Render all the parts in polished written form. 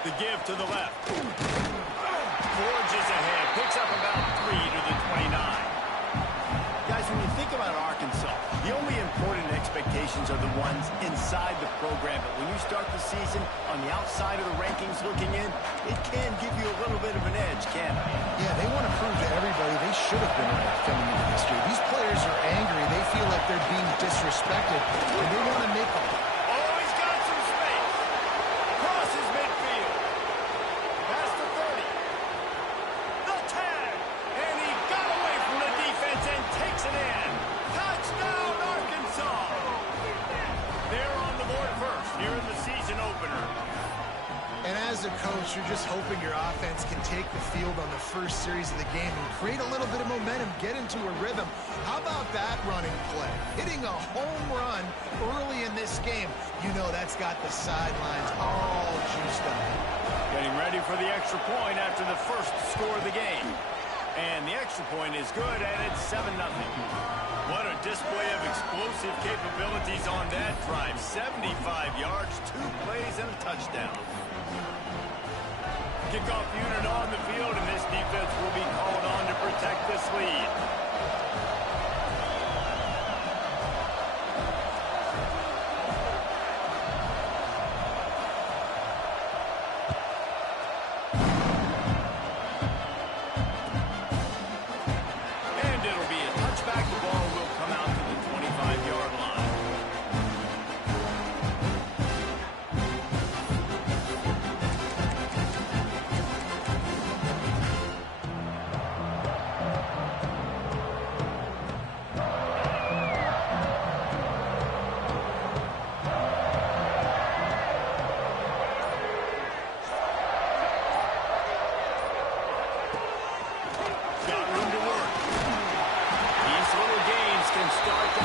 The give to the left. Forges ahead. Picks up about 3 to the 29. Guys, when you think about Arkansas, the only important expectations are the ones inside the program. But when you start the season on the outside of the rankings looking in, it can give you a little bit of an edge, can't it? Yeah, they want to prove to everybody they should have been ranked coming into this year. These players are angry. They feel like they're being disrespected, and they want to make a... Oh, he's got some space. Crosses midfield. Past the 30. The tag. And he got away from the defense and takes it in. Touchdown, Arkansas. They're on the board first here in the season opener. And as a coach, you're just hoping your offense can take the field on the first series of the game and create a little bit of momentum, get into a rhythm. How about that running play? Hitting a home run early in this game. You know that's got the sidelines all juiced up. Getting ready for the extra point after the first score of the game. And the extra point is good, and it's 7-0. What a display of explosive capabilities on that drive. 75 yards, 2 plays, and a touchdown. Kickoff unit on the field, and this defense will be called on to protect this lead. And it'll be a touchback. The ball will come out to the 25-yard line. Got room to work. These little games can start to...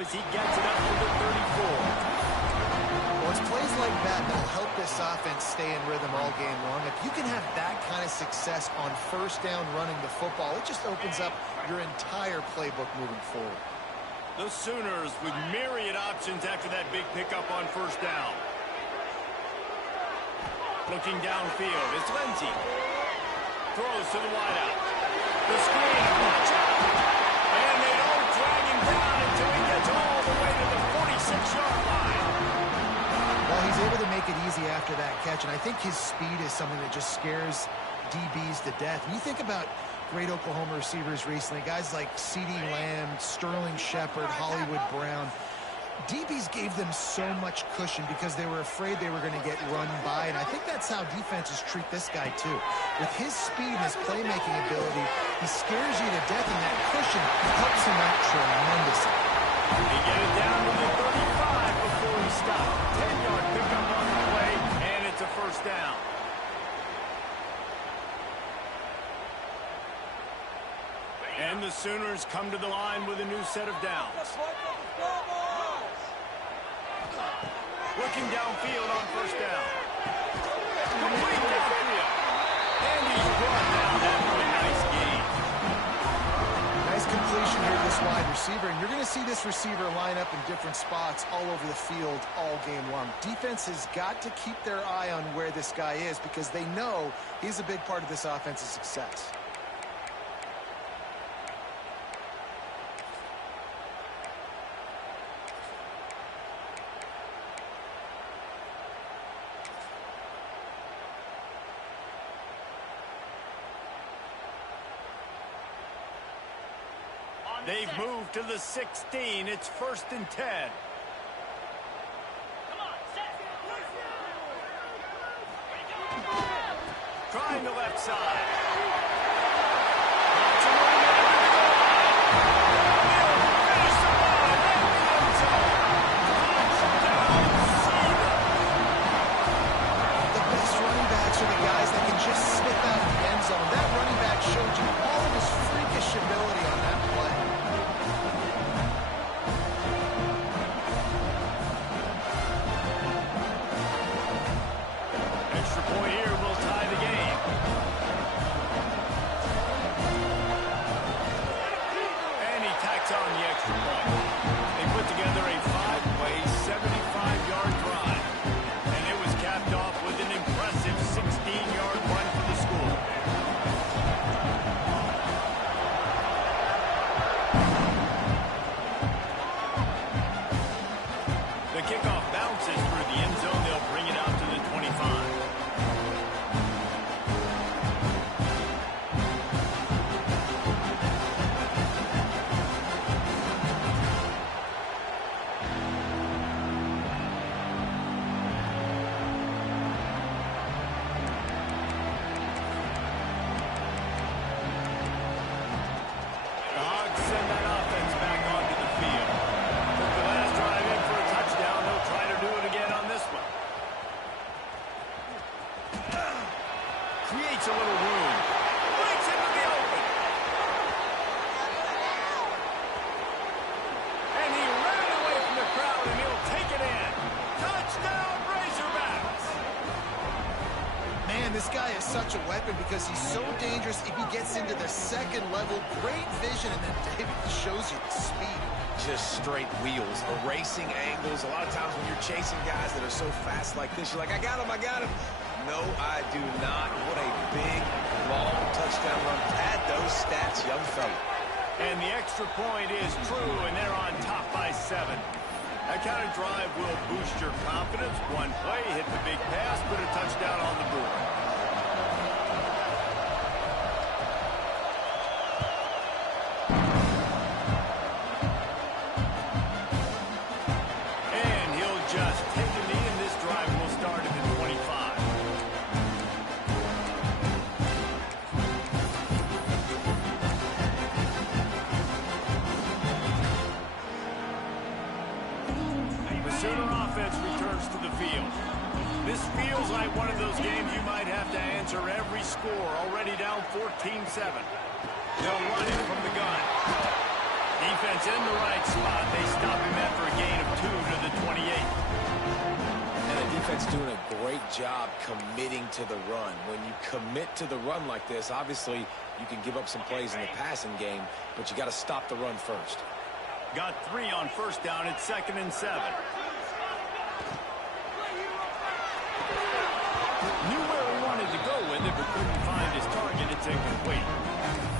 as he gets it up to the 34. Well, it's plays like that that'll help this offense stay in rhythm all game long. If you can have that kind of success on first down running the football, it just opens up your entire playbook moving forward. The Sooners with myriad options after that big pickup on first down. Looking downfield, it's Lindsey. Throws to the wideout. The screen, watch out! And they don't drag him down until he gets all the way to the 46-yard line. Well, he's able to make it easy after that catch, and I think his speed is something that just scares DBs to death. When you think about great Oklahoma receivers recently, guys like CeeDee Lamb, Sterling Shepard, Hollywood Brown, DBs gave them so much cushion because they were afraid they were going to get run by, and I think that's how defenses treat this guy too. With his speed and his playmaking ability, he scares you to death, and that cushion helps him out tremendously. They get it down to the 35 before he stopped. 10-yard pickup on the play, and it's a first down. And the Sooners come to the line with a new set of downs. Looking downfield on first down. Complete downfield. And he's brought down after a nice gain. Nice completion here to this wide receiver, and you're going to see this receiver line up in different spots all over the field all game long. Defense has got to keep their eye on where this guy is because they know he's a big part of this offense's success. They've moved to the 16. It's 1st and 10. Trying the left side. The best running backs are the guys that can just slip out of the end zone. That running back showed you such a weapon because he's so dangerous if he gets into the second level. Great vision, and then David shows you the speed. Just straight wheels, erasing angles. A lot of times when you're chasing guys that are so fast like this, you're like, I got him, I got him. No, I do not. What a big, long touchdown run. Pad those stats, young fella. And the extra point is true, and they're on top by 7. That kind of drive will boost your confidence. One play, hit the big pass, put a touchdown on the board. And he'll just take a knee, and this drive will start at the 25. Sooner offense returns to the field. This feels like one of those games you might have to answer every score. Already down 14-7. They'll run it from the gun. Defense in the right spot. They stop him after a gain of 2 to the 28. And the defense doing a great job committing to the run. When you commit to the run like this, obviously you can give up some plays in the passing game, but you got to stop the run first. Got 3 on first down at 2nd and 7. Knew where he wanted to go with it, but couldn't find his target. It's incomplete.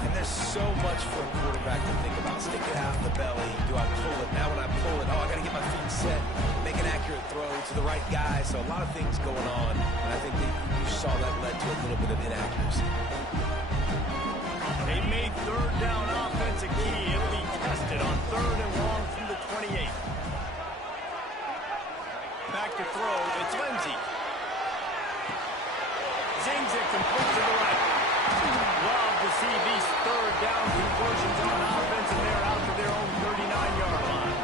And there's so much for a quarterback to think about. Stick it out in the belly. Do I pull it? Now when I pull it, I got to get my feet set, make an accurate throw to the right guy. So a lot of things going on. And I think that you saw that led to a little bit of inaccuracy. They made third down offense a key. It'll be tested on 3rd and long from the 28. Back to throw. It's Lindsey. Zings it complete to the right. Love to see these third down conversions on offense, and they're out to their own 39-yard line.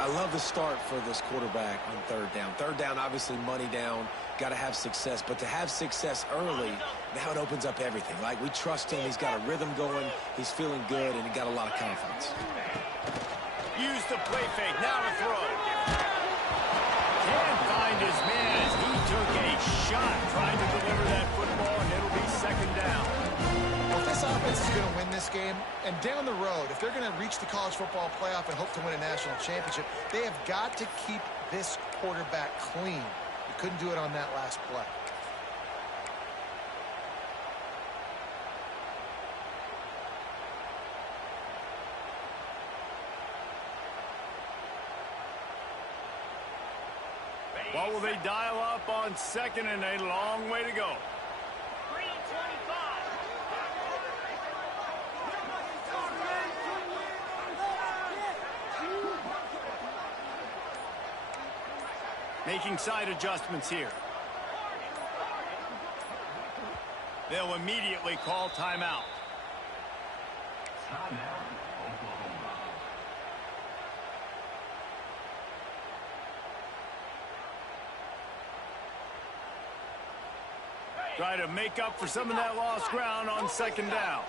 I love the start for this quarterback on 3rd down. 3rd down, obviously money down. Got to have success, but to have success early, now it opens up everything. Like, we trust him. He's got a rhythm going. He's feeling good, and he got a lot of confidence. Use the play fake. Now to throw. Can't find his man as he took a shot trying to deliver that football, and it'll be 2nd down. Well, if this offense is going to win this game, and down the road, if they're going to reach the college football playoff and hope to win a national championship, they have got to keep this quarterback clean. He couldn't do it on that last play. What will they dial up on 2nd and a long way to go? 3:25. Making side adjustments here. They'll immediately call timeout. Try to make up for some of that lost ground on 2nd down.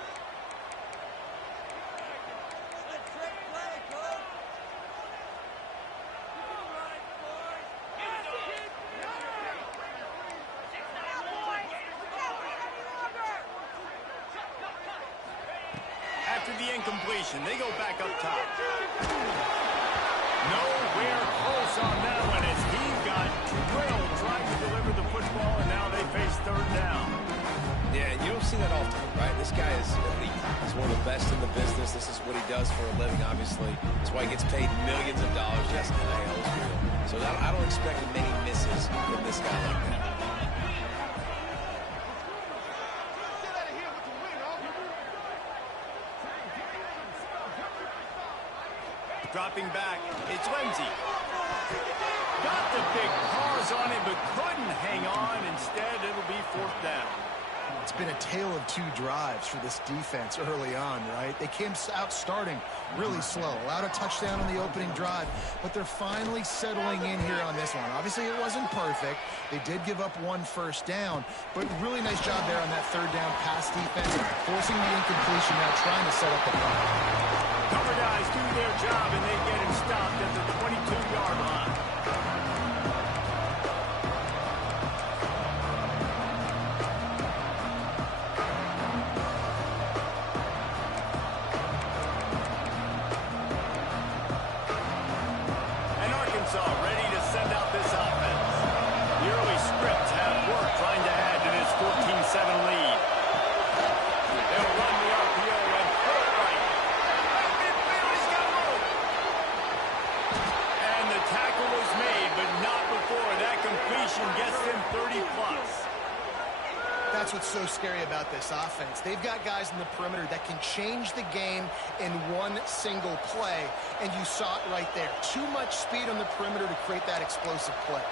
After the incompletion, they go back up top. Nowhere close on that one as he got drilled trying to deliver the football, and now they face 3rd down. Yeah, and you don't see that often, right? This guy is elite. He's one of the best in the business. This is what he does for a living, obviously. That's why he gets paid millions of dollars. Yes, NIL is real. So I don't expect many misses from this guy like that. Dropping back, it's Lindsey. Got the big pause on him, but couldn't hang on. Instead, it'll be 4th down. It's been a tale of 2 drives for this defense early on, right? They came out starting really slow, allowed a touchdown on the opening drive, but they're finally settling in here on this one. Obviously, it wasn't perfect. They did give up 1 first down, but really nice job there on that 3rd down pass defense, forcing the incompletion, now trying to set up the run. Cover guys do their job, and they get him stopped at the 22-yard line. scary about this offense. They've got guys in the perimeter that can change the game in one single play, and you saw it right there. Too much speed on the perimeter to create that explosive play.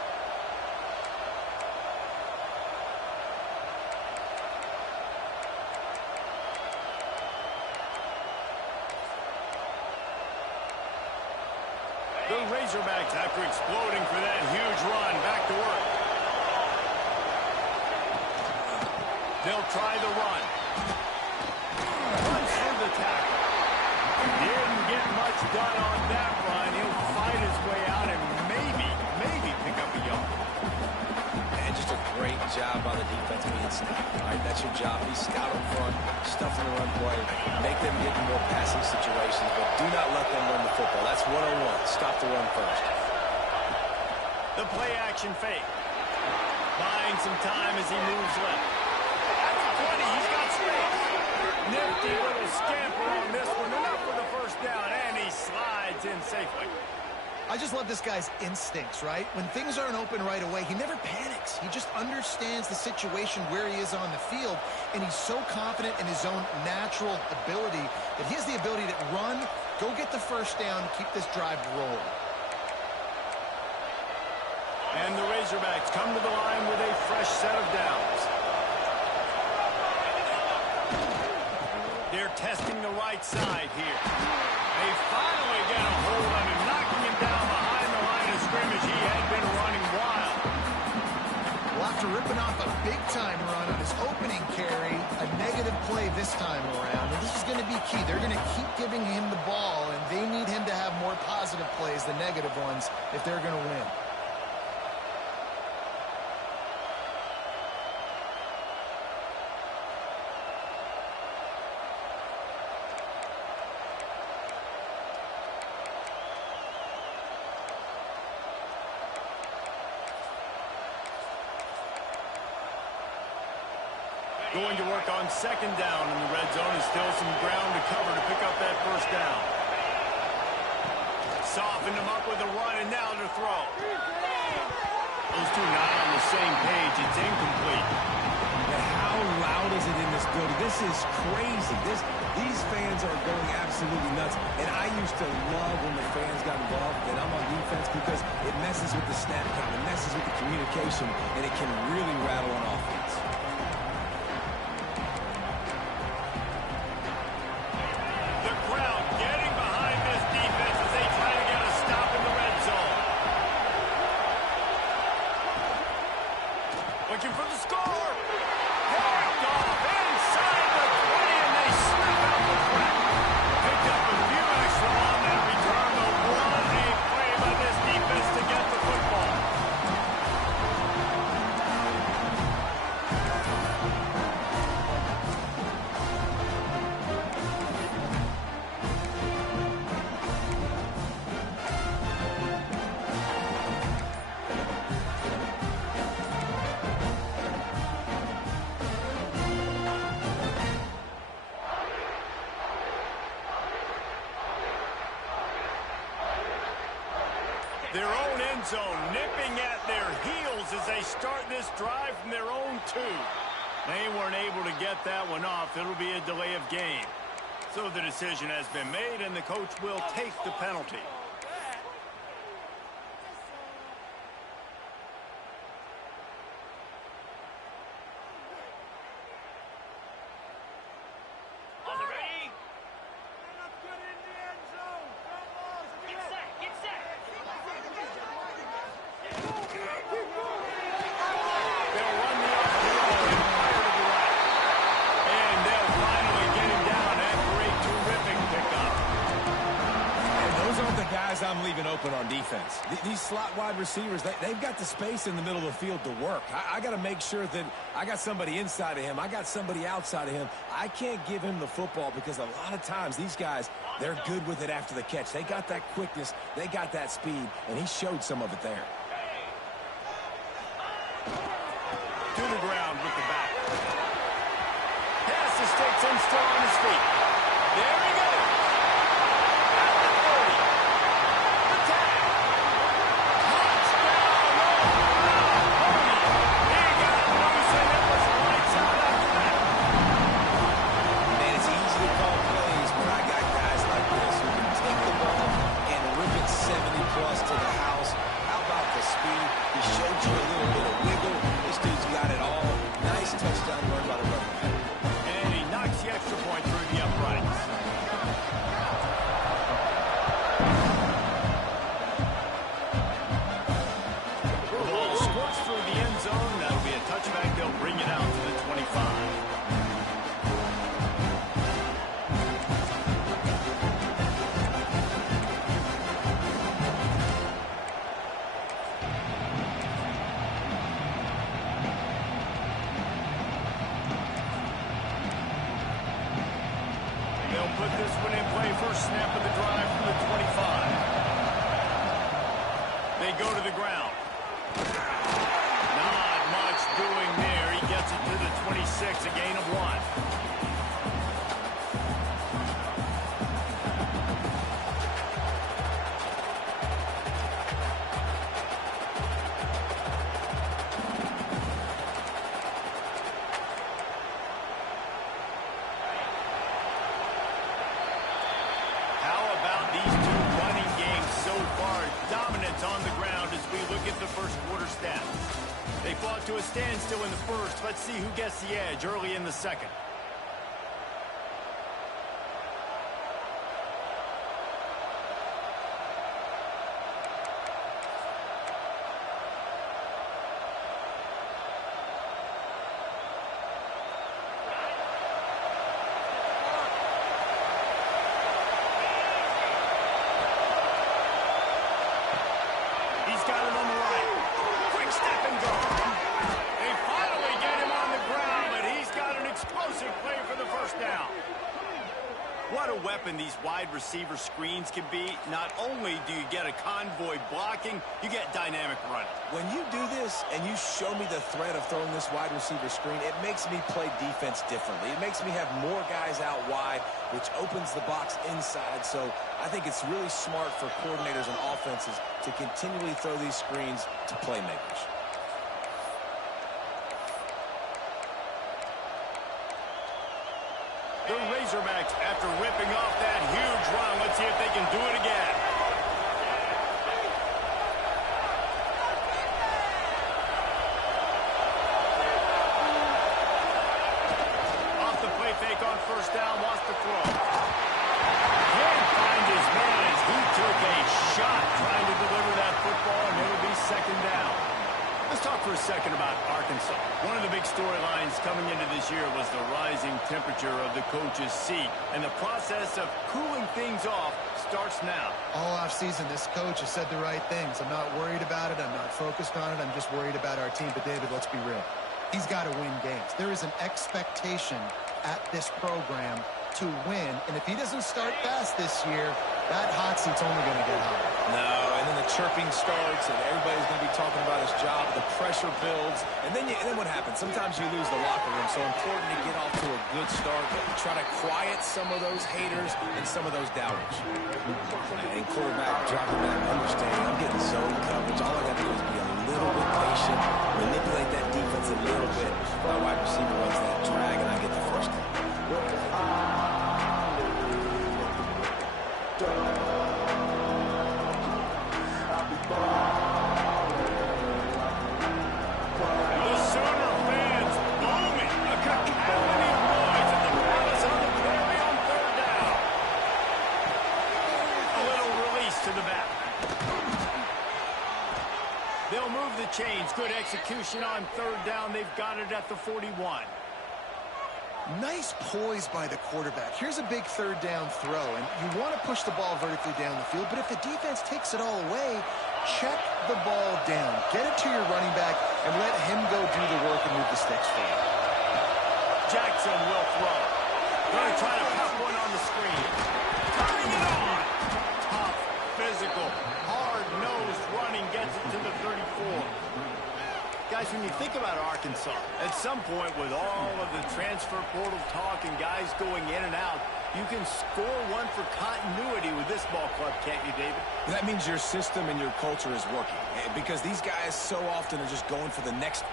The Razorbacks, after exploding for that huge run, back to work. They'll try the run. Runs through the tackle. Didn't get much done on that run. He'll fight his way out and maybe pick up a yard. And just a great job by the defense being stout. All right, that's your job. Be stout up front, stuff in the run play, make them get in more passing situations, but do not let them run the football. That's 101. Stop the run first. The play action fake. Buying some time as he moves left. At the 20, he's got space. Nifty little scamper on this one. Enough for the first down, and he slides in safely. I just love this guy's instincts, right? When things aren't open right away, he never panics. He just understands the situation where he is on the field, and he's so confident in his own natural ability that he has the ability to run, go get the first down, keep this drive rolling. And the Razorbacks come to the line with a fresh set of downs. They're testing the right side here. They finally get a hold of him, knocking him down behind the line of scrimmage. He had been running wild. Well, after ripping off a big-time run on his opening carry, a negative play this time around. And this is going to be key. They're going to keep giving him the ball, and they need him to have more positive plays than negative ones if they're going to win. Going to work on second down in the red zone. And still some ground to cover to pick up that first down. Softened him up with a run, and now to throw. Those two not on the same page. It's incomplete. But how loud is it in this building? This is crazy. These fans are going absolutely nuts. And I used to love when the fans got involved, and I'm on defense, because it messes with the snap count. It messes with the communication, and it can really rattle an offense. The crowd getting behind this defense as they try to get a stop in the red zone. Looking for the score. Picked off inside the 20, and they snap out the threat. Picked up a few extra on that return, but what a play by this defense to get the football. Their own end zone nipping at their heels as they start this drive from their own 2. They weren't able to get that one off. It'll be a delay of game. So the decision has been made, and the coach will take the penalty. I'm leaving open on defense. These slot wide receivers, they've got the space in the middle of the field to work. I got to make sure that I got somebody inside of him. I got somebody outside of him. I can't give him the football because a lot of times these guys, they're good with it after the catch. They got that quickness. They got that speed, and he showed some of it there. To the ground with the back. Pass the sticks and still on his feet. There he goes. They'll put this one in play. First snap of the drive from the 25. They go to the ground. Not much doing there. He gets it to the 26, a gain of 1. On the ground as we look at the first quarter stats. They fought to a standstill in the first. Let's see who gets the edge early in the second. Got it on the right. Quick step and go. They finally get him on the ground, but he's got an explosive play for the first down. What a weapon these wide receiver screens can be. Not only do you get a convoy blocking, you get dynamic running. When you do this and you show me the threat of throwing this wide receiver screen, it makes me play defense differently. It makes me have more guys out wide, which opens the box inside. So I think it's really smart for coordinators and offenses to continually throw these screens to playmakers. The Razorbacks, after ripping off that huge run, let's see if they can do it again. Off the play fake on first down, wants to throw. Can't find his man as he took a shot trying to deliver that football, and it'll be second down. Let's talk for a second about Arkansas. One of the big storylines coming into this year was the rising temperature of the coach's seat, and the process of cooling things off starts now. All offseason, this coach has said the right things. I'm not worried about it. I'm not focused on it. I'm just worried about our team. But, David, let's be real. He's got to win games. There is an expectation at this program to win, and if he doesn't start fast this year, that hot seat's only going to get hotter. No, and then the chirping starts, and everybody's going to be talking about his job. The pressure builds, and then what happens? Sometimes you lose the locker room, so important to get off to a good start. Try to quiet some of those haters and some of those doubters. And quarterback, dropping back, understanding, I'm getting zone coverage. All I got to do is be a little bit patient, manipulate that defense a little bit. My wide receiver runs that drag, and I get the first down. They'll move the chains. Good execution on third down. They've got it at the 41. Nice poise by the quarterback. Here's a big third down throw, and you want to push the ball vertically down the field, but if the defense takes it all away, check the ball down. Get it to your running back and let him go do the work and move the sticks for you. Jackson will throw. Going to try to pop one on the screen. Turning it on. Tough, physical, hard-nosed running gets it to the 34. Guys, when you think about Arkansas, at some point with all of the transfer portal talk and guys going in and out, you can score one for continuity with this ball club, can't you, David? That means your system and your culture is working, because these guys so often are just going for the next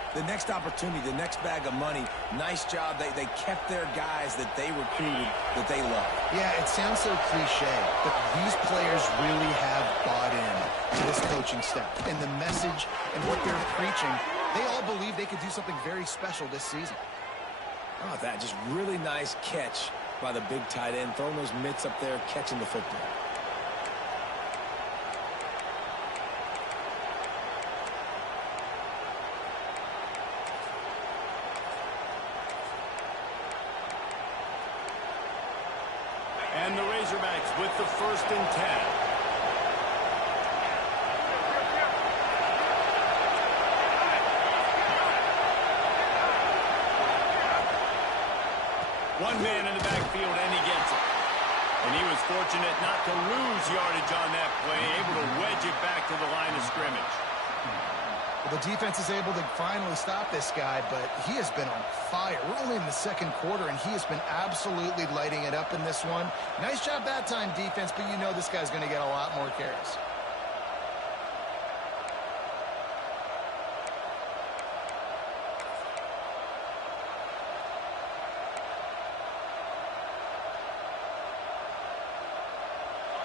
opportunity, the next bag of money. Nice job. They kept their guys that they recruited, that they love. Yeah, it sounds so cliche, but these players really have bought in to this coaching staff and the message and what they're preaching. They all believe they could do something very special this season. Oh, that just really nice catch by the big tight end, throwing those mitts up there, catching the football. And the Razorbacks with the 1st and 10. One man in the backfield, and he gets it. And he was fortunate not to lose yardage on that play, able to wedge it back to the line of scrimmage. Well, the defense is able to finally stop this guy, but he has been on fire. We're only in the second quarter, and he has been absolutely lighting it up in this one. Nice job that time, defense, but you know this guy's going to get a lot more carries.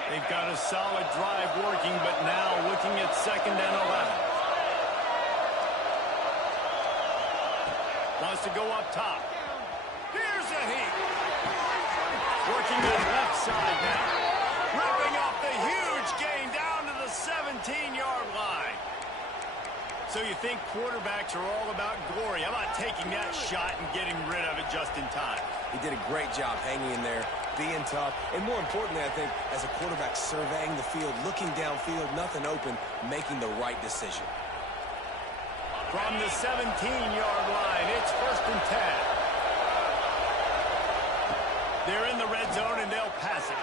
They've got a solid drive working, but now looking at 2nd and 11. Wants to go up top. Here's a heat. Working the left side now. Ripping off the huge gain down to the 17-yard line. So you think quarterbacks are all about glory. How about taking that shot and getting rid of it just in time? He did a great job hanging in there, being tough, and more importantly, I think, as a quarterback surveying the field, looking downfield, nothing open, making the right decision. From the 17-yard line, it's 1st and 10. They're in the red zone, and they'll pass it.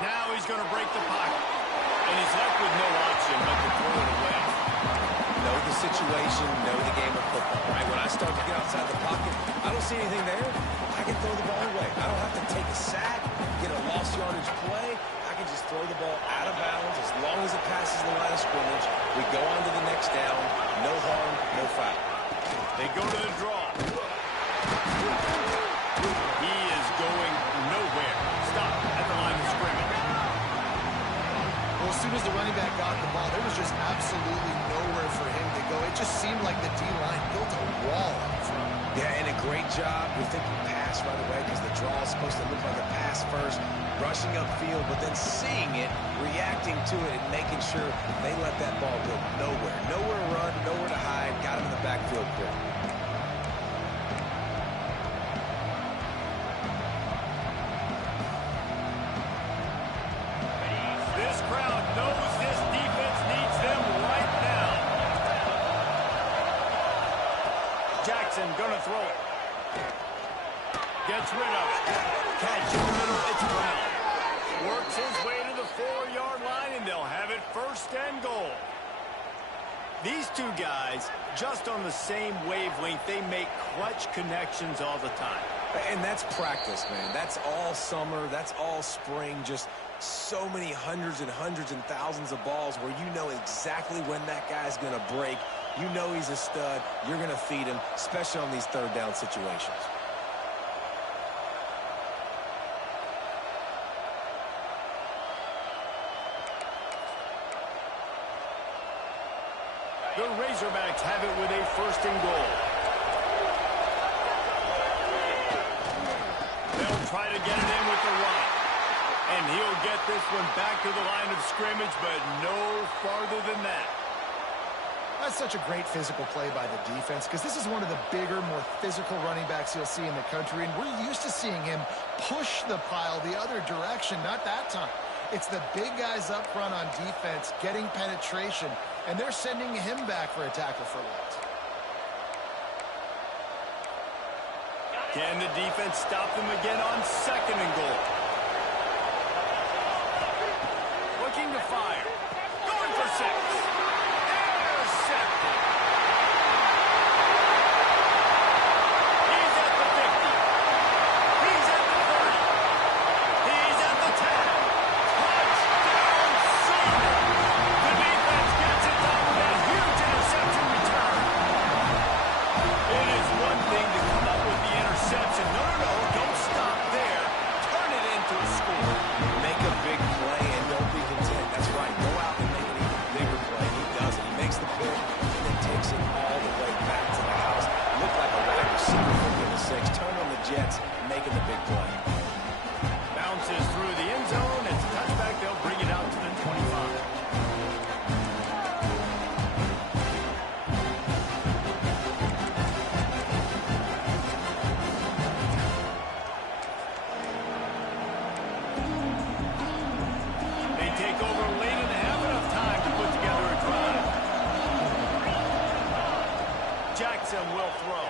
Now he's going to break the pocket. And he's left with no option but to throw it away. Know the situation, know the game of football, right? When I start to get outside the pocket, I don't see anything there. I can throw the ball away. I don't have to take a sack, get a lost yardage play. I can just throw the ball out of bounds as long as it passes the line of scrimmage. We go on to the next down. No harm, no foul. They go to the draw. He is going nowhere. Stop at the line of scrimmage. Well, as soon as the running back got the ball, there was just absolutely nowhere for him to go. It just seemed like the D-line built a wall up front. Yeah, and a great job. We're thinking pass right away because the draw is supposed to look like a pass first, rushing upfield, but then seeing it, reacting to it, and making sure they let that ball go nowhere. Nowhere to run, nowhere to hide, got him in the backfield quick. This crowd knows this defense needs them right now. Jackson gonna throw it. Gets rid of it. Catch in the middle, it's Brown. Works his way to the 4-yard line, and they'll have it 1st and goal. These two guys, just on the same wavelength, they make clutch connections all the time. And that's practice, man. That's all summer. That's all spring. Just so many hundreds and thousands of balls where you know exactly when that guy's going to break. You know he's a stud. You're going to feed him, especially on these 3rd down situations. The Razorbacks have it with a 1st and goal. They'll try to get it in with the run. And he'll get this one back to the line of scrimmage, but no farther than that. That's such a great physical play by the defense because this is one of the bigger, more physical running backs you'll see in the country, and we're used to seeing him push the pile the other direction, not that time. It's the big guys up front on defense getting penetration, and they're sending him back for a tackle for loss. Can the defense stop them again on 2nd and goal? Looking to fire. Going for 6. Intercepted. He's at the 50. He's at the 30. He's at the 10. Touchdown, Sooner. The defense gets it done with that huge interception return. It is one thing to come up with the interception. No, don't stop there. Turn it into a score. Make a big play and don't be content. That's right. Go out and make an even bigger play. He does it. He makes the pick and then takes it all the way back to the house. Look like a wide receiver for goodness sakes. Turn on the Jets, making the big play. Bounces through the end zone. It's a touchback. They'll bring it out to the 25. They take over late and have enough time to put together a drive. Jackson will throw.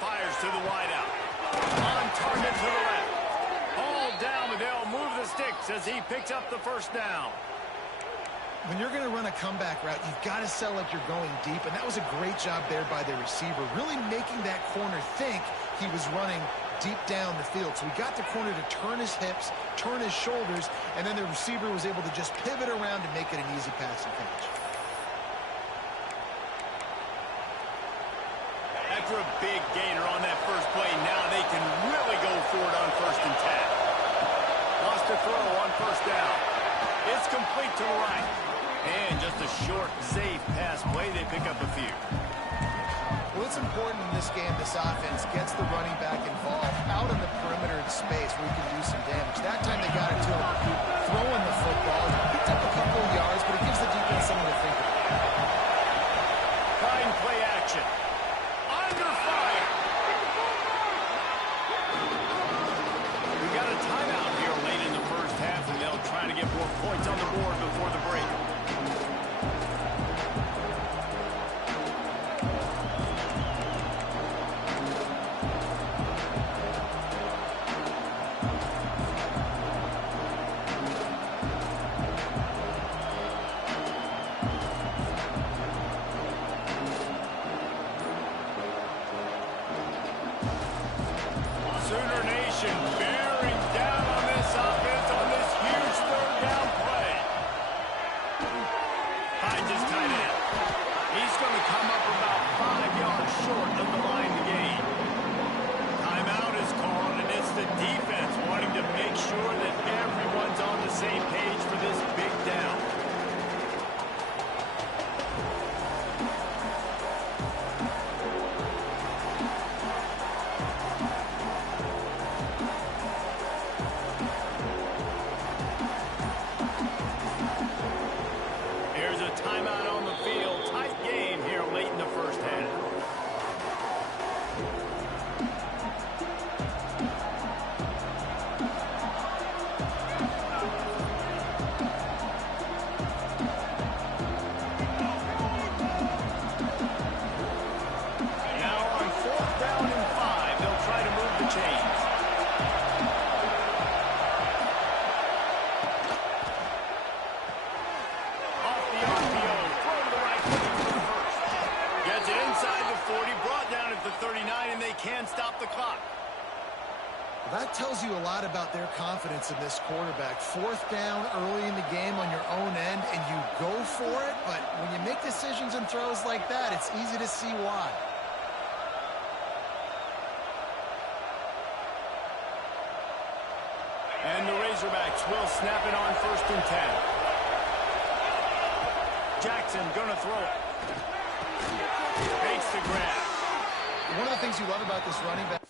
Fires to the wideout. On target to the left. All down, but they'll move this as he picks up the first down. When you're going to run a comeback route, you've got to sell like you're going deep, and that was a great job there by the receiver, really making that corner think he was running deep down the field. So we got the corner to turn his hips, turn his shoulders, and then the receiver was able to just pivot around and make it an easy pass and catch. After a big gainer on that first play, now they can really go for it on 1st and 10. Lost a throw on 1st down. It's complete to the right. And just a short, safe pass play. They pick up a few. Well, it's important in this game, this offense gets the running back involved out in the perimeter in space where he can do some damage. That time they got it to him throwing the football. He picked up a couple of yards, but it gives the defense something to think about. Fine play action. Under fire. We got a timeout here late in the first half, and they'll try to get more points on the board before the break. Sooner Nation bearing down on this offense on this huge 3rd down play. Finds his tight end. He's going to come up about 5 yards short of the line to gain. Timeout is called, and it's the defense wanting to make sure that everyone's on the same page for this big down. Here's a timeout on the field. Tight game here late in the first half. Now on 4th down and 5, they'll try to move the chains. Off the RPO, throw to the right looking for the first. Gets it inside the 40, brought down at the 39, and they can stop the clock. That tells you a lot about their confidence in this quarterback. 4th down early in the game on your own end, and you go for it, but when you make decisions and throws like that, it's easy to see why. And the Razorbacks will snap it on 1st and 10. Jackson gonna throw it. Makes the grab. One of the things you love about this running back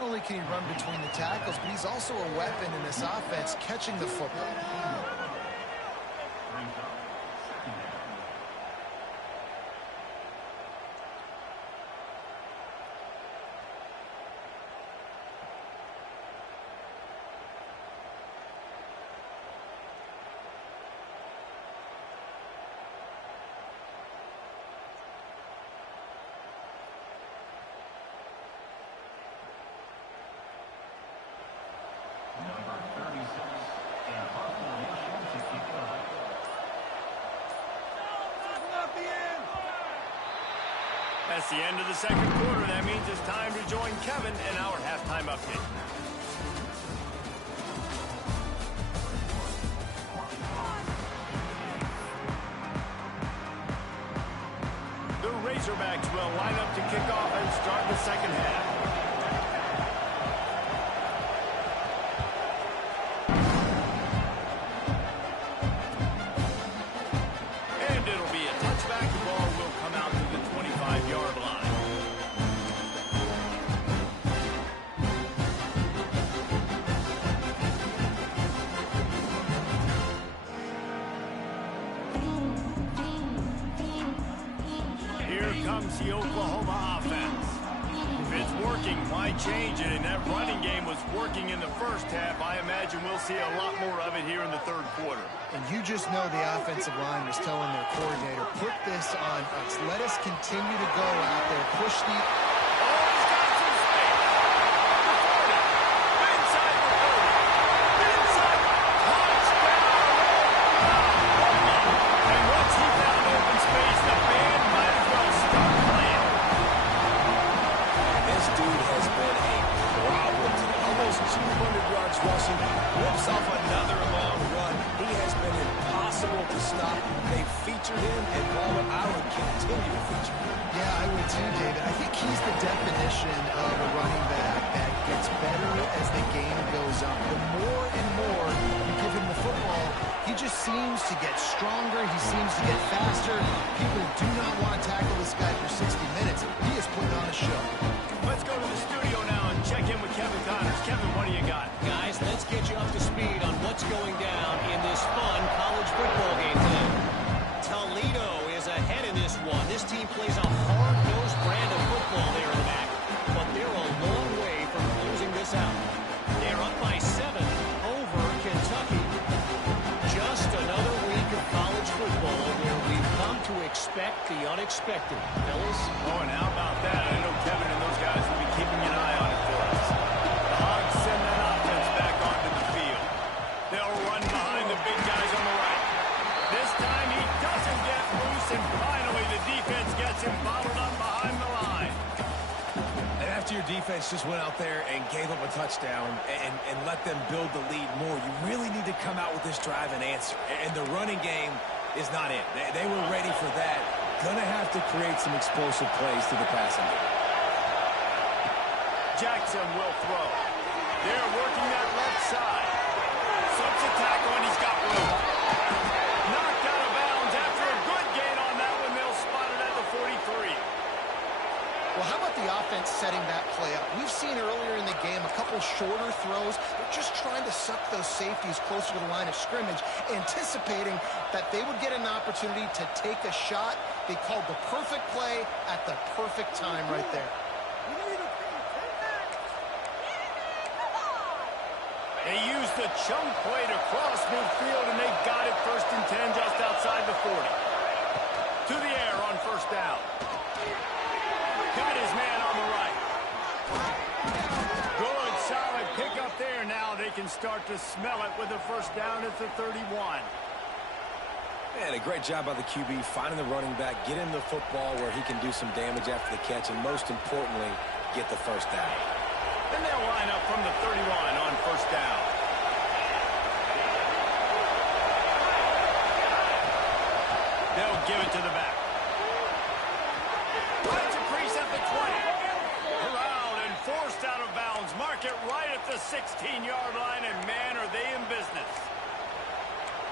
Not only can he run between the tackles, but he's also a weapon in this offense, catching the football. That's the end of the second quarter. That means it's time to join Kevin in our halftime update. Razorbacks will line up to kick off and start the second half. And it'll be a touchback. The ball will come out to the 25-yard line. Here comes the Oklahoma offense. If it's working, why change it? And that running game was working in the first half. I imagine we'll see a lot more of it here in the third quarter. And you just know the offensive line was telling their coordinator, put this on us. Let us continue to go out there, push the... Rushing, whips off another long run. He has been impossible to stop. They featured him, and Waller, I would continue to feature him. Yeah, I would too, David. I think he's the definition of a running back that gets better as the game goes on. The more and more you give him the football, he just seems to get stronger. He seems to get faster. People do not want to tackle this guy for 60 minutes. He is putting on a show. Let's go to the studio now and check in with Kevin Connors. Kevin, what do you got? Guys, let's get you up to speed on what's going down in this fun college football game today. Toledo is ahead in this one. This team plays a hard-nosed brand of football there in the back, but they're a long way from closing this out. They're up by 7 over Kentucky. Just another week of college football where we've come to expect the unexpected. Fellas? Oh, and how about that? I know Kevin and those guys will be keeping an eye on it for us. The Hogs send that offense back onto the field. They'll run behind the big guys on the right. This time he doesn't get loose, and finally the defense gets him bottled up behind the line. And after your defense just went out there and gave up a touchdown and let them build the lead more, you really need to come out with this drive and answer. And the running game is not it. They were ready for that. Gonna have to create some explosive plays to the passing game. Jackson will throw. They're working that left side. Slips a tackle, and he's got room. Knocked out of bounds after a good gain on that one. They'll spot it at the 43. Well, how about the offense setting that play up? We've seen earlier in the game a couple shorter throws. They're just trying to suck those safeties closer to the line of scrimmage, anticipating that they would get an opportunity to take a shot. They called the perfect play at the perfect time right there. They used the chunk play to cross midfield, and they got it 1st and 10 just outside the 40. To the air on first down. Got his man on the right. Good, solid pickup there. Now they can start to smell it with a first down at the 31. Man, a great job by the QB, finding the running back, get him the football where he can do some damage after the catch, and most importantly, get the first down. Then they'll line up from the 31 on first down. They'll give it to the back. Finds a crease at the 20. Around and forced out of bounds. Mark it right at the 16-yard line, and man, are they in business.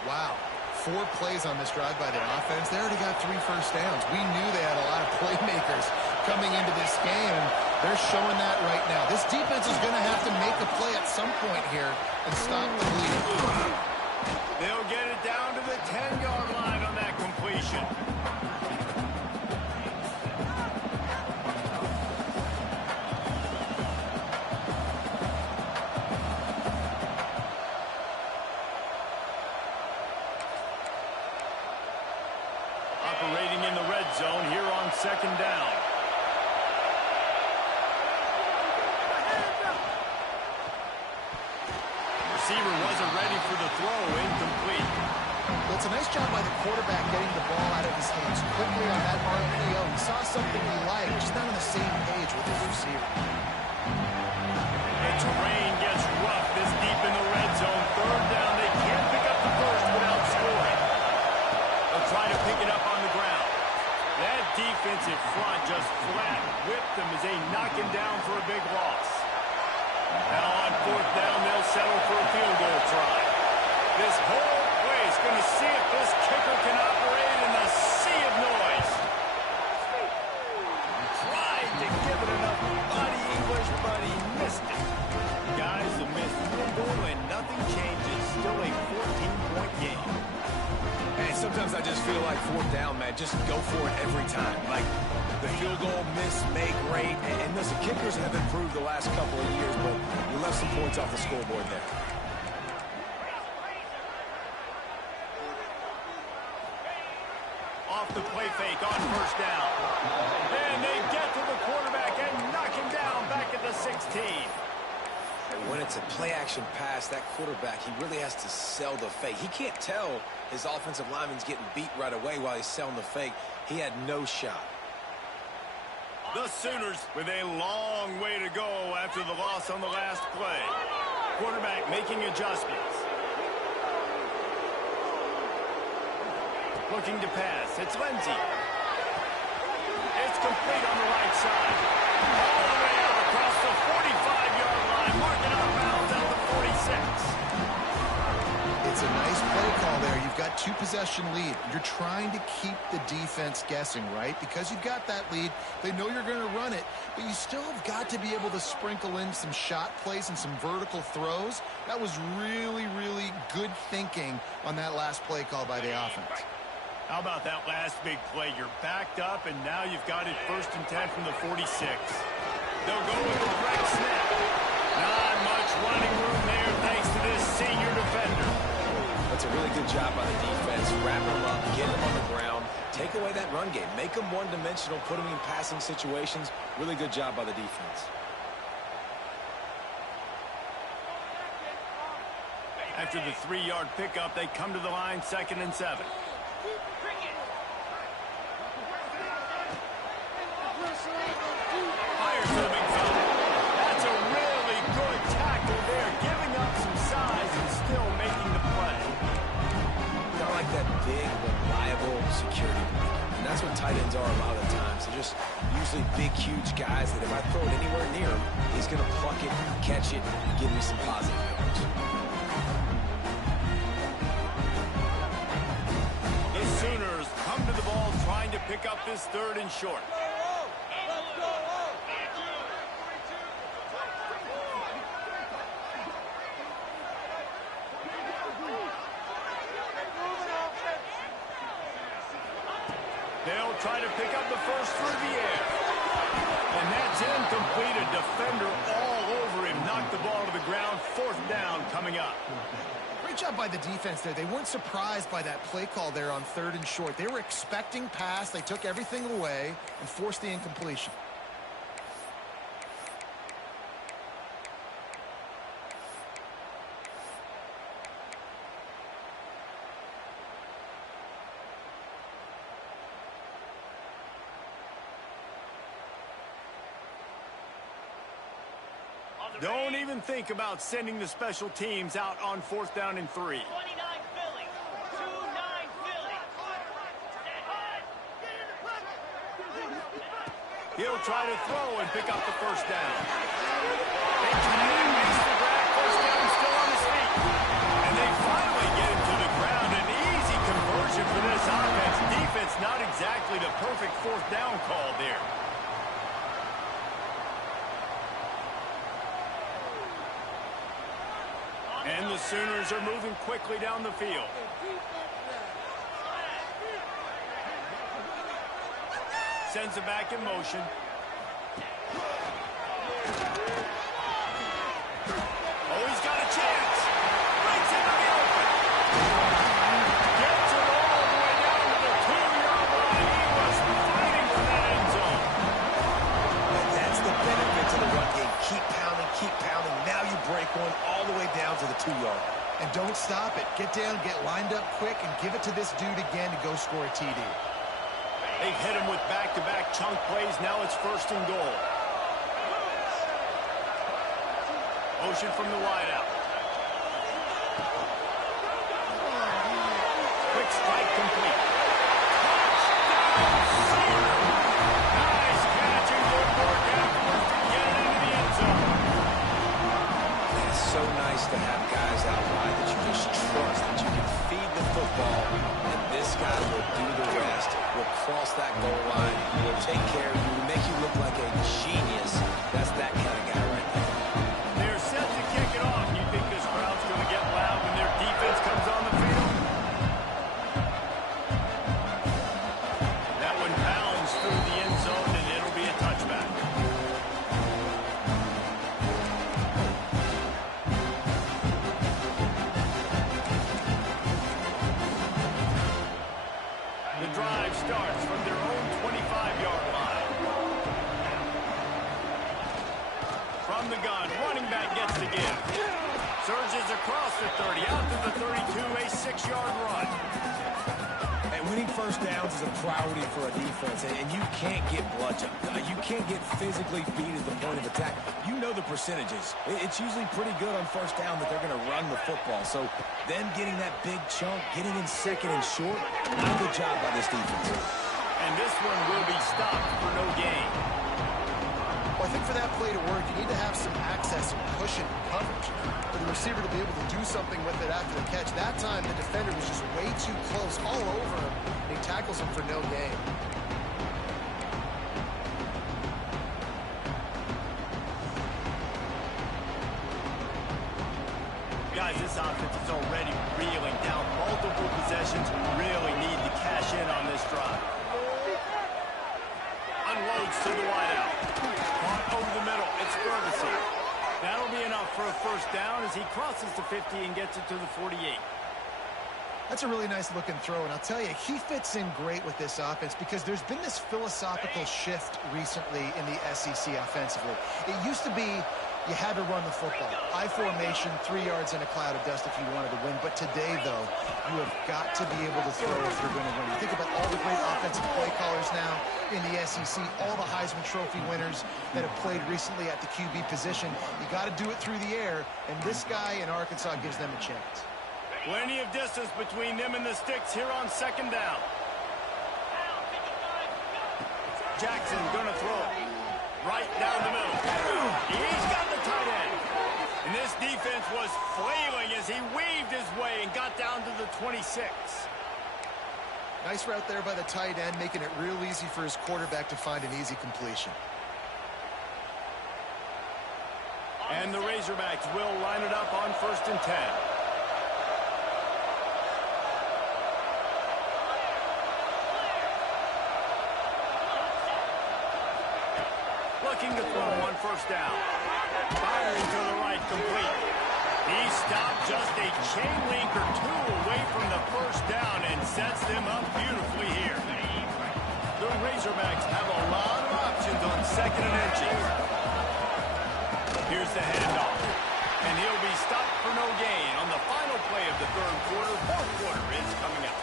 Wow. 4 plays on this drive by their offense. They already got 3 first downs. We knew they had a lot of playmakers coming into this game, and they're showing that right now. This defense is going to have to make a play at some point here and stop the bleed. They'll get it down to the 10-yard line on that completion. Operating in the red zone here on second down. Receiver wasn't ready for the throw, incomplete. Well, it's a nice job by the quarterback getting the ball out of his hands quickly on that RPO. He saw something he liked, just not on the same page with his receiver. The terrain gets rough this deep in the red zone. Third down, they can't pick up the first without scoring. They'll try to pick it up on the ground. That defensive front settle for a field goal try. This whole place going to see if this kicker can operate in a sea of noise. Tried to give it enough body English, but he missed it. Guys, the missed field goal and nothing changes. Still a 14-point game. And sometimes I just feel like fourth down, man, just go for it every time. Like the field goal, miss, make, rate. And listen, kickers have improved the last couple of years, but you left some points off the scoreboard there. Off the play fake on first down. And they get to the quarterback and knock him down back at the 16. When it's a play-action pass, that quarterback, he really has to sell the fake. He can't tell his offensive lineman's getting beat right away while he's selling the fake. He had no shot. The Sooners with a long way to go after the loss on the last play. Quarterback making adjustments. Looking to pass. It's Lindsey. It's complete on the right side. All the way out across the 45-yard line. Marking out of bounds out of the 46. It's a nice play call there. You've got two-possession lead. You're trying to keep the defense guessing, right? Because you've got that lead, they know you're going to run it, but you still have got to be able to sprinkle in some shot plays and some vertical throws. That was really, really good thinking on that last play call by the offense. How about that last big play? You're backed up, and now you've got it 1st and 10 from the 46. They'll go with a right snap. Not much running room there thanks to this senior defender. That's a really good job by the defense. Wrapping them up, getting them on the ground, take away that run game. Make them one-dimensional, put them in passing situations. Really good job by the defense. After the 3-yard pickup, they come to the line 2nd and 7. Fires to the big fella. That's a really good tackle there, giving up some size and still making the play. Got like that big, reliable security blanket. And that's what tight ends are a lot of the times. They're just usually big, huge guys that if I throw it anywhere near him, he's going to pluck it, catch it, and give me some positive yards. The Sooners come to the ball trying to pick up this 3rd and short. They'll try to pick up the first through the air. And that's incomplete. A defender all over him. Knocked the ball to the ground. 4th down coming up. Great job by the defense there. They weren't surprised by that play call there on 3rd and short. They were expecting pass. They took everything away and forced the incompletion. Don't even think about sending the special teams out on 4th down and 3. 29 Philly. 2-9 Philly. He'll try to throw and pick up the 1st down. They try and makes the grab. 1st down still on his feet. And they finally get him to the ground. An easy conversion for this offense. Defense not exactly the perfect 4th down call there. And the Sooners are moving quickly down the field. Sends it back in motion. Oh, he's got a chance. Breaks into the open. Gets it all the way down to the 2-yard line. He was fighting for that end zone. And that's the benefit to the run game. Keep pounding, keep pounding. Now you break one all the way down to the 2-yard. And don't stop it. Get down, get lined up quick, and give it to this dude again to go score a TD. They've hit him with back-to-back chunk plays. Now it's 1st and goal. Motion from the wideout. Quick strike complete. Touchdown, nice catch and good work afterwards to get it into the end zone. That is so nice to have guys out wide that you just trust, that you can feed the football, and this guy will do the rest. Will cross that goal line, will take care of you, will make you look like a genius. That's that kind of guy right there. They're set to kick it off. You think this crowd's going to get loud when their defense comes on the field? That one bounds through the end zone, and it'll be a touchback. The drive starts from their own 25-yard line. From the gun, running back gets the give. Surges across the 30, out to the 32, a 6-yard run. And winning first downs is a priority for a defense, and you can't get bludgeoned. You can't get physically beat at the point of attack. You know the percentages. It's usually pretty good on first down that they're going to run the football. So them getting that big chunk, getting in second and short, not a good job by this defense. And this one will be stopped for no gain. Well, I think for that play to work, you need to have some access and cushion and coverage for the receiver to be able to do something with it after the catch. That time, the defender was just way too close, all over him, and he tackles him for no gain. Guys, this offense is already reeling down multiple possessions. Really need to cash in on this drive. Unloads to the wideout. Caught over the middle. It's Ferguson. That'll be enough for a first down as he crosses the 50 and gets it to the 48. That's a really nice looking throw, and I'll tell you, he fits in great with this offense because there's been this philosophical shift recently in the SEC offensively. It used to be you had to run the football. High formation, 3 yards in a cloud of dust if you wanted to win. But today, though, you have got to be able to throw if you're going to win. You think about all the great offensive play callers now in the SEC, all the Heisman Trophy winners that have played recently at the QB position. You got to do it through the air, and this guy in Arkansas gives them a chance. Plenty of distance between them and the sticks here on second down. Jackson gonna throw it right down the middle. He's got the tight end. And this defense was flailing as he weaved his way and got down to the 26. Nice route there by the tight end, making it real easy for his quarterback to find an easy completion. And the Razorbacks will line it up on 1st and 10. Looking to throw on 1st down. Firing to the right, complete. He stopped just a chain link or two away from the 1st down and sets them up beautifully here. The Razorbacks have a lot of options on 2nd and inches. Here's the handoff. And he'll be stopped for no gain on the final play of the 3rd quarter. 4th quarter is coming up.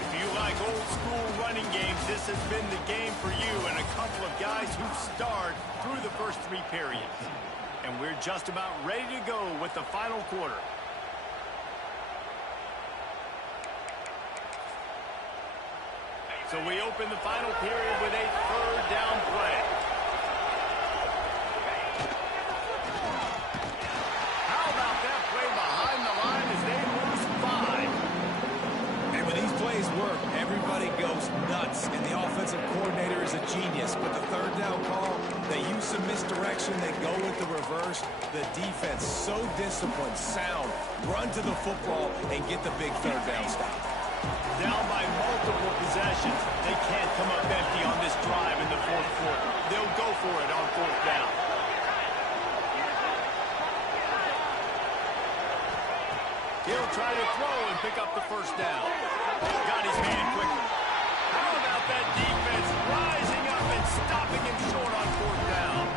If you like old school running games, this has been the game for you and a couple of guys who've starred through the first 3 periods. And we're just about ready to go with the final quarter. So we open the final period with a 3rd down play. How about that play behind the line as they lose 5? And when these plays work, everybody goes nuts, and the offensive coordinator is a genius. But the 3rd down call, they use some misdirection, they go with the reverse. The defense, so disciplined, sound, run to the football and get the big 3rd down stop. Down by multiple possessions. They can't come up empty on this drive in the 4th quarter. They'll go for it on 4th down. He'll try to throw and pick up the 1st down. Got his man quickly. How about that defense rising up and stopping him short on 4th down?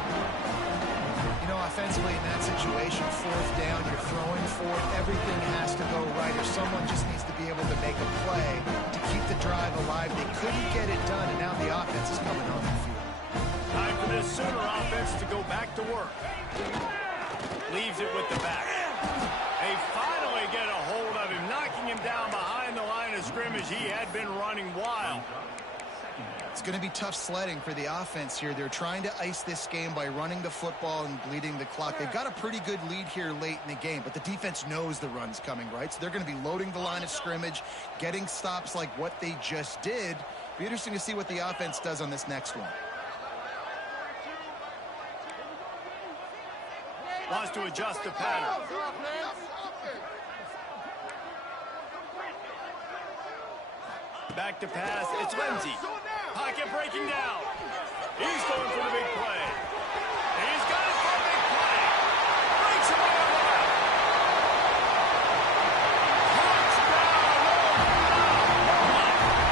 You know, offensively in that situation, 4th down, you're throwing 4th, everything has to go right, or someone just needs to be able to make a play to keep the drive alive. They couldn't get it done, and now the offense is coming on the field. Time for this Sooner offense to go back to work. Leaves it with the back. They finally get a hold of him, knocking him down behind the line of scrimmage. He had been running wild. It's going to be tough sledding for the offense here. They're trying to ice this game by running the football and bleeding the clock. They've got a pretty good lead here late in the game, but the defense knows the run's coming, right? So they're going to be loading the line of scrimmage, getting stops like what they just did. Be interesting to see what the offense does on this next one. Wants to adjust the pattern. Back to pass. It's Lindsey. Pocket breaking down. He's going for the big play. He's got it for a big play. Breaks away on the left. Touchdown.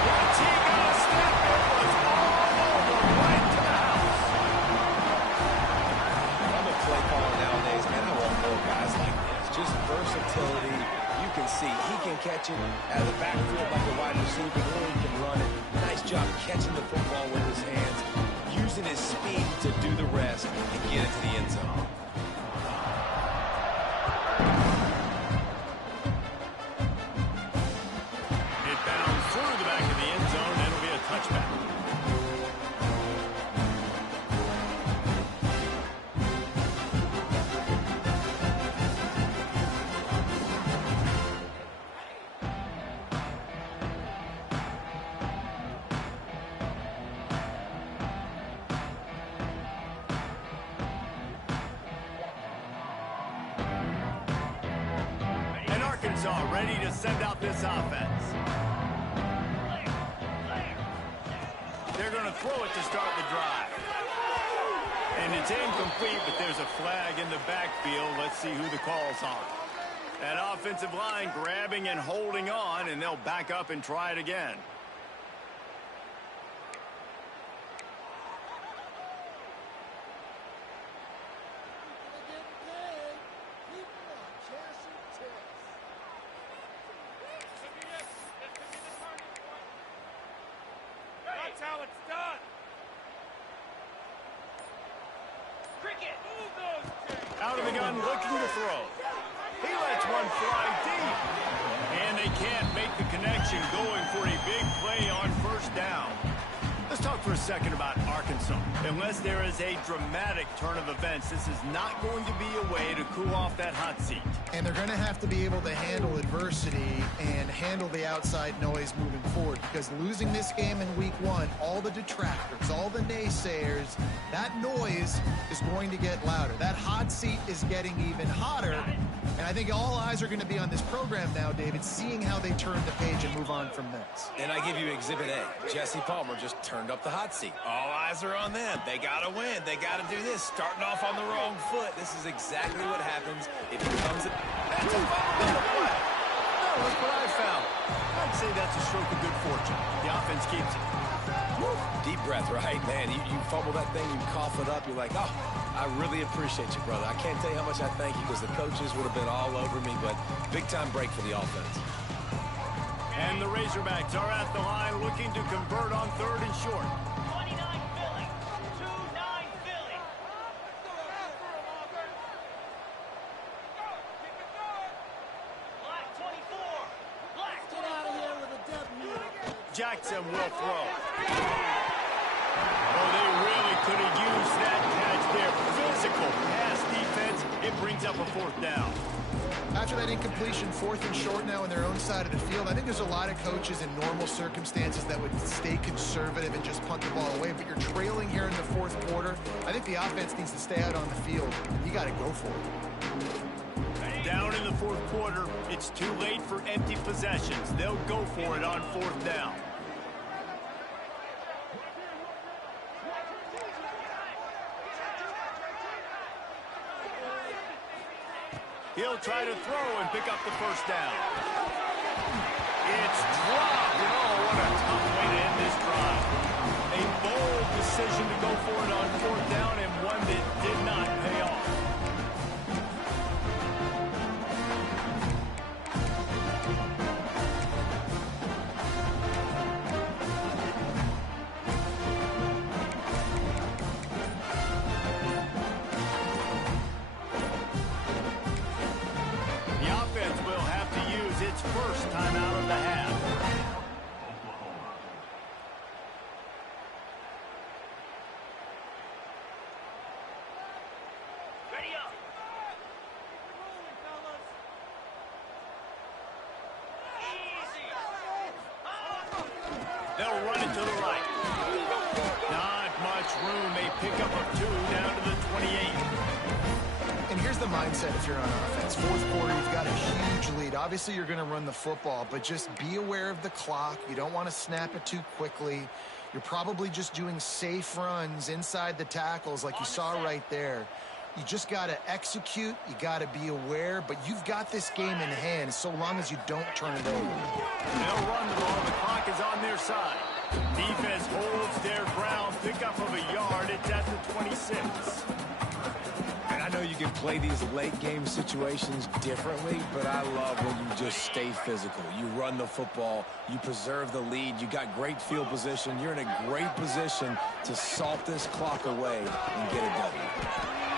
Once he got a step, it was all over right to the house. I'm a play caller nowadays, man. I want more guys like this. Just versatility. You can see he can catch it out of the backfield like a wide receiver, or he can run it. Nice job catching the football with his hands, using his speed to do the rest and get it to the end zone. It bounds through the back of the end zone, and it'll be a touchback. And Arkansas ready to send out this offense. They're going to throw it to start the drive. And it's incomplete, but there's a flag in the backfield. Let's see who the call's on. That offensive line grabbing and holding on, and they'll back up and try it again. That's how it's done. Cricket. Move those chains. Out of the gun, looking to throw. He lets one fly deep. And they can't make the connection, going for a big play on first down. Let's talk for a second about Arkansas. Unless there is a dramatic turn of events, this is not going to be a way to cool off that hot seat. And they're going to have to be able to handle adversity and handle the outside noise moving forward, because losing this game in week one, all the detractors, all the naysayers, that noise is going to get louder. That hot seat is getting even hotter. And I think all eyes are going to be on this program now, David, seeing how they turn the page and move on from this. And I give you Exhibit A. Jesse Palmer just turned up the hot seat. All eyes are on them. They got to win. They got to do this. Starting off on the wrong foot. This is exactly what happens if it comes at... That's a fumble on the play. No, look what I found. I'd say that's a stroke of good fortune. The offense keeps it. Woo. Deep breath, right? Man, you fumble that thing, you cough it up, you're like, oh, I really appreciate you, brother. I can't tell you how much I thank you, because the coaches would have been all over me, but big-time break for the offense. And the Razorbacks are at the line looking to convert on third and short. 29 Philly. 2-9 Philly. Black 24. Black 24. Jackson will throw. Oh, they really could have used that catch there. Physical pass defense. It brings up a fourth down. After that incompletion, fourth and short now on their own side of the field, I think there's a lot of coaches in normal circumstances that would stay conservative and just punt the ball away. But you're trailing here in the fourth quarter. I think the offense needs to stay out on the field. You got to go for it. Down in the fourth quarter, it's too late for empty possessions. They'll go for it on fourth down. He'll try to throw and pick up the first down. It's dropped. And oh, what a tough way to end this drive. A bold decision to go for it on fourth down, and one that did not pay off. First time out of the half. to the right. Not much room. They pick up a 2 down to the 28. And here's the mindset if you're on offense. Fourth quarter, you've got a huge lead. Obviously, you're going to run the football, but just be aware of the clock. You don't want to snap it too quickly. You're probably just doing safe runs inside the tackles like you saw right there. You just got to execute. You got to be aware, but you've got this game in hand so long as you don't turn it over. They'll run the ball. The clock is on their side. Defense holds their ground. Pickup of a yard. It's at the 26. And I know you can play these late game situations differently, but I love when you just stay physical. You run the football, you preserve the lead, you got great field position, you're in a great position to salt this clock away and get a W.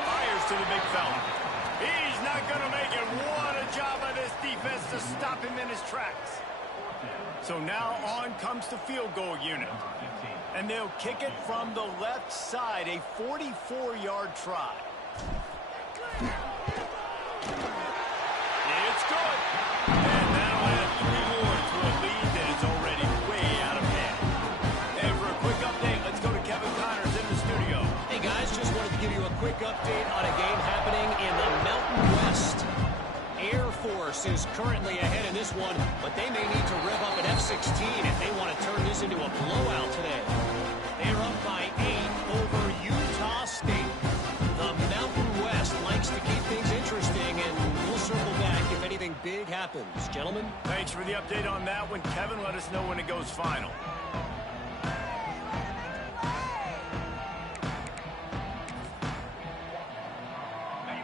Fires to the big fella. He's not going to make it. What a job by this defense to stop him in his tracks. So now on comes the field goal unit. And they'll kick it from the left side, a 44-yard try. It's good. And that'll add 3 more to a lead that is already way out of hand. And for a quick update, let's go to Kevin Connors in the studio. Hey, guys, just wanted to give you a quick update on a game happening in the Mountain West. Air Force is currently ahead in this one, but they may need to rev up an F-16 if they want to turn this into a blowout today. They're up by 8 over Utah State. The Mountain West likes to keep things interesting, and we'll circle back if anything big happens. Gentlemen? Thanks for the update on that one. Kevin, let us know when it goes final.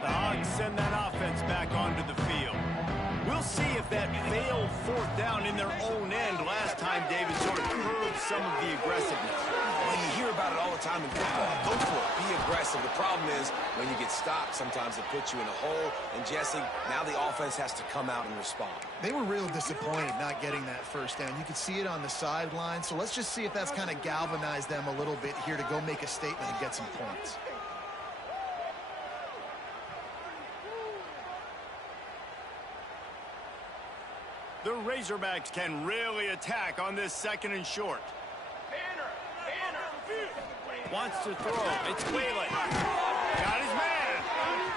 The Hogs send that offense back onto the field. We'll see if that failed fourth down in their own end last time, David, sort of curbed some of the aggressiveness. Well, you hear about it all the time in football. Go for it. Be aggressive. The problem is when you get stopped, sometimes it puts you in a hole. And, Jesse, now the offense has to come out and respond. They were real disappointed not getting that first down. You could see it on the sideline. So let's just see if that's kind of galvanized them a little bit here to go make a statement and get some points. The Razorbacks can really attack on this 2nd and short. Wants to throw. It's Whalen. Got his man.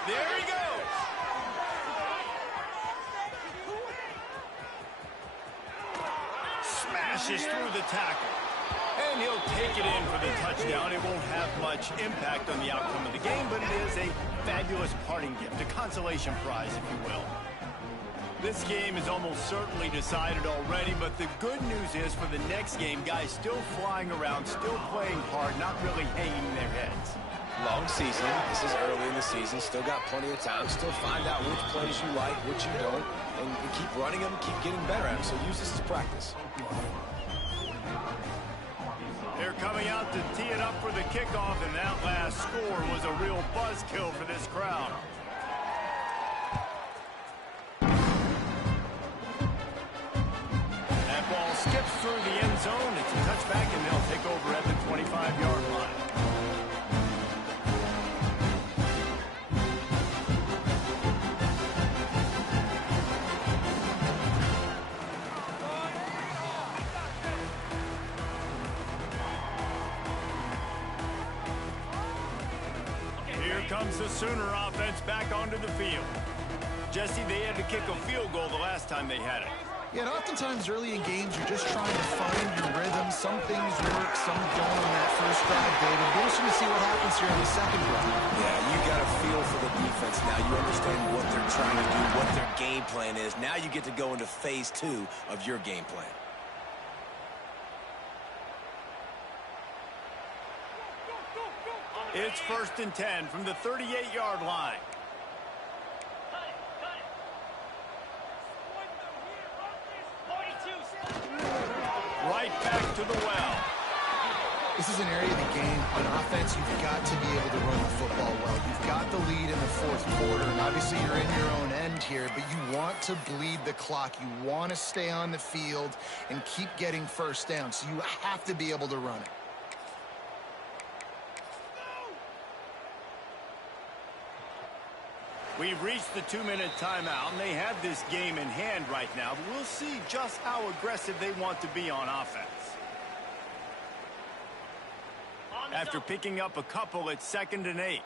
There he goes. Smashes through the tackle. And he'll take it in for the touchdown. It won't have much impact on the outcome of the game, but it is a fabulous parting gift, a consolation prize, if you will. This game is almost certainly decided already, but the good news is for the next game, guys still flying around, still playing hard, not really hanging their heads. Long season. This is early in the season. Still got plenty of time. Still find out which plays you like, which you don't, and keep running them, keep getting better at them. So use this as practice. They're coming out to tee it up for the kickoff, and that last score was a real buzzkill for this crowd. Ball skips through the end zone. It's a touchback, and they'll take over at the 25-yard line. Here comes the Sooner offense back onto the field. Jesse, they had to kick a field goal the last time they had it. Yeah, and oftentimes early in games, you're just trying to find your rhythm. Some things work, some don't on that first drive, David. Be interesting to see what happens here in the second drive. Yeah, you got a feel for the defense now. You understand what they're trying to do, what their game plan is. Now you get to go into phase 2 of your game plan. It's 1st and 10 from the 38-yard line. Right back to the well. This is an area of the game. On offense, you've got to be able to run the football well. You've got the lead in the fourth quarter, and obviously you're in your own end here, but you want to bleed the clock. You want to stay on the field and keep getting first down, so you have to be able to run it. We've reached the 2-minute timeout, and they have this game in hand right now, but we'll see just how aggressive they want to be on offense. after picking up a couple at 2nd and 8.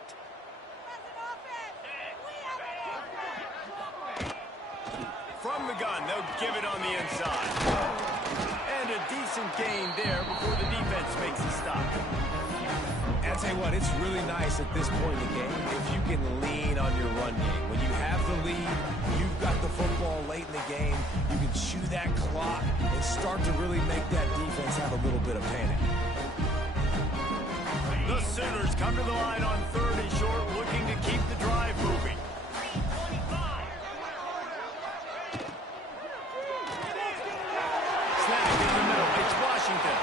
From the gun, they'll give it on the inside. And a decent gain there before the defense makes a stop. And I'll tell you what, it's really nice at this point in the game if you can lean on your run game. When you have the lead, you've got the football late in the game, you can chew that clock and start to really make that defense have a little bit of panic. The Sooners come to the line on 3rd and short, looking to keep the drive moving. Snap in the middle. It's Washington.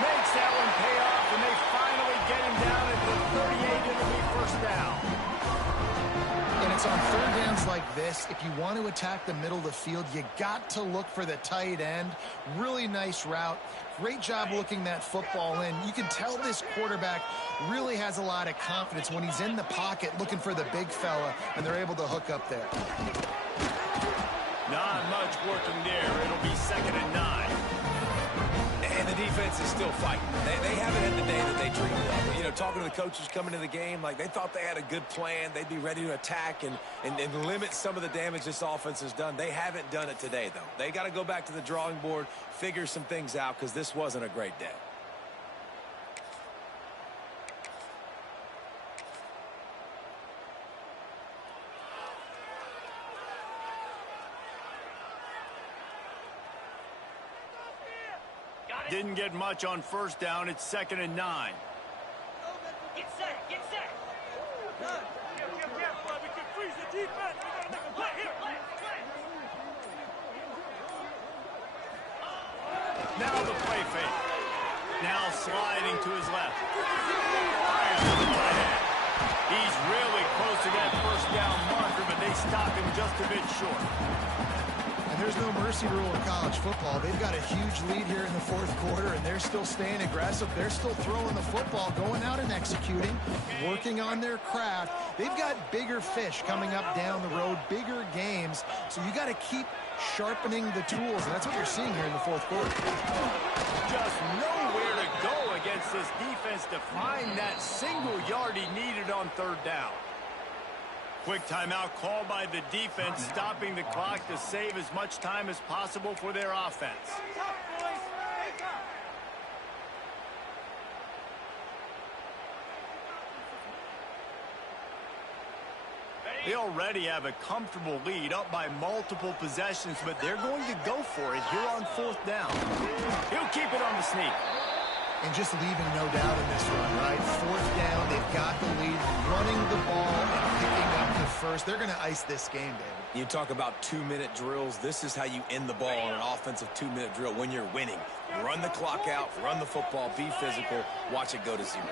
Makes that one pay off, and they finally get him down at the 38. It'll be 1st down. And it's on 3rd downs like this. If you want to attack the middle of the field, you got to look for the tight end. Really nice route. Great job looking that football in. You can tell this quarterback really has a lot of confidence when he's in the pocket looking for the big fella, and they're able to hook up there. Not much working there. It'll be 2nd and 9. And the defense is still fighting. They haven't had the day that they dreamed of. You know, talking to the coaches coming to the game, like they thought they had a good plan. They'd be ready to attack and limit some of the damage this offense has done. They haven't done it today, though. They got to go back to the drawing board, figure some things out, because this wasn't a great day. Didn't get much on 1st down. It's 2nd and 9. Get set, get set. We can freeze the defense. We gotta make a play here. Now the play fake. Now sliding to his left. Fires to the tight end. He's really close to that 1st down marker, but they stop him just a bit short. And there's no mercy rule in college football. They've got a huge lead here in the 4th quarter, and they're still staying aggressive. They're still throwing the football, going out and executing, working on their craft. They've got bigger fish coming up down the road, bigger games. So you got to keep sharpening the tools, and that's what you're seeing here in the 4th quarter. Just nowhere to go against this defense to find that single yard he needed on 3rd down. Quick timeout called by the defense, stopping the clock to save as much time as possible for their offense. They already have a comfortable lead, up by multiple possessions, but they're going to go for it here on 4th down. He'll keep it on the sneak. And just leaving no doubt in this run, right? 4th down, they've got the lead, running the ball and picking up the first. They're going to ice this game, David. You talk about 2-minute drills. This is how you end the ball on an offensive 2-minute drill when you're winning. Run the clock out, run the football, be physical, watch it go to zeros.